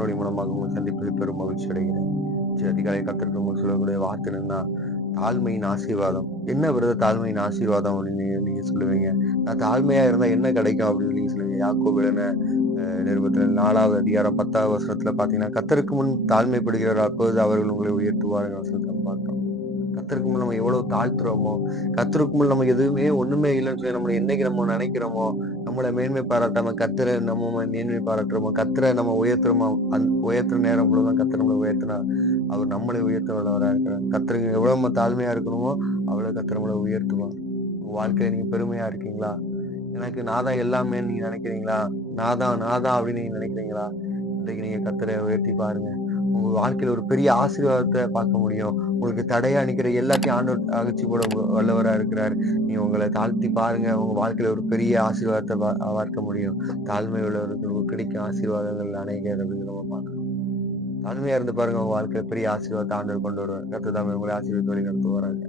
காணொளி மூலமாக உங்களை சந்திப்பதில் பெரும் மகிழ்ச்சி அடைகிறேன். அதிகாலை கத்திற்கு உங்களுக்கு சொல்லக்கூடிய வார்த்தை என்னன்னா, தாழ்மையின் ஆசீர்வாதம். என்ன வருது தாழ்மையின் ஆசீர்வாதம் அப்படின்னு நீங்க சொல்லுவீங்க. நான் தாழ்மையா இருந்தா என்ன கிடைக்கும் அப்படின்னு நீங்க சொல்லுவீங்க. யாக்கோபு எழுதின நிருபத்துல 4வது அதிகாரம் 10வது வசனத்துல பாத்தீங்கன்னா, கர்த்தருக்கு முன் தாழ்மைப்படுகிறவர் அப்பொழுது அவர்கள் உங்களை உயர்த்துவார்கள் வசனத்தை நம்ம பார்க்கிறோம். கர்த்தருக்கு முன் நம்ம எவ்வளவு தாழ்த்துறோமோ, கர்த்தருக்கு முன் நம்ம எதுவுமே ஒண்ணுமே இல்லைன்னு சொல்லி நம்மள என்னைக்கு நம்ம நினைக்கிறோமோ, நம்மள மேன்மை பாராட்டாம கர்த்தரை நம்ம மேன்மை பாராட்டுறோமோ, கர்த்தரை நம்ம உயர்த்துறோமோ, உயர்த்துற நேரம் பொழுதுதான் கர்த்தர் நம்மளை உயர்த்தினா அவர் நம்மளை உயர்த்த வல்லவராக இருக்கிறார். கர்த்தருக்கு எவ்வளவு நம்ம தாழ்மையா இருக்கணுமோ அவ்வளவு கர்த்தர் நம்மளை உயர்த்துவார். உங்க வாழ்க்கையில நீங்க பெருமையா இருக்கீங்களா? எனக்கு நான் தான் எல்லாமே நீங்க நினைக்கிறீங்களா? நான் தான் அப்படின்னு நீங்க நினைக்கிறீங்களா? இன்றைக்கு நீங்க கர்த்தரை உயர்த்தி பாருங்க. உங்க வாழ்க்கையில ஒரு பெரிய ஆசீர்வாதத்தை பார்க்க முடியும். உங்களுக்கு தடையா நிக்கிற எல்லாத்தையும் ஆண்டவர் அகற்றி போட வல்லவரா இருக்கிறார். நீங்க உங்களை தாழ்த்தி பாருங்க. உங்க வாழ்க்கையில ஒரு பெரிய ஆசீர்வாதத்தை பார்க்க முடியும். தாழ்மை உள்ளவர்களுக்கு கிடைக்கும் ஆசீர்வாதங்கள் அநேகம் அப்படின்னு நம்ம பார்க்கலாம். தாழ்மையா இருந்து பாருங்க, உங்க வாழ்க்கையில பெரிய ஆசீர்வாதத்தை ஆண்டவர் கொண்டு வருவார். கர்த்தர் தாமே உங்களை ஆசீர்வாதத்தை வழி நடத்துவாராங்க.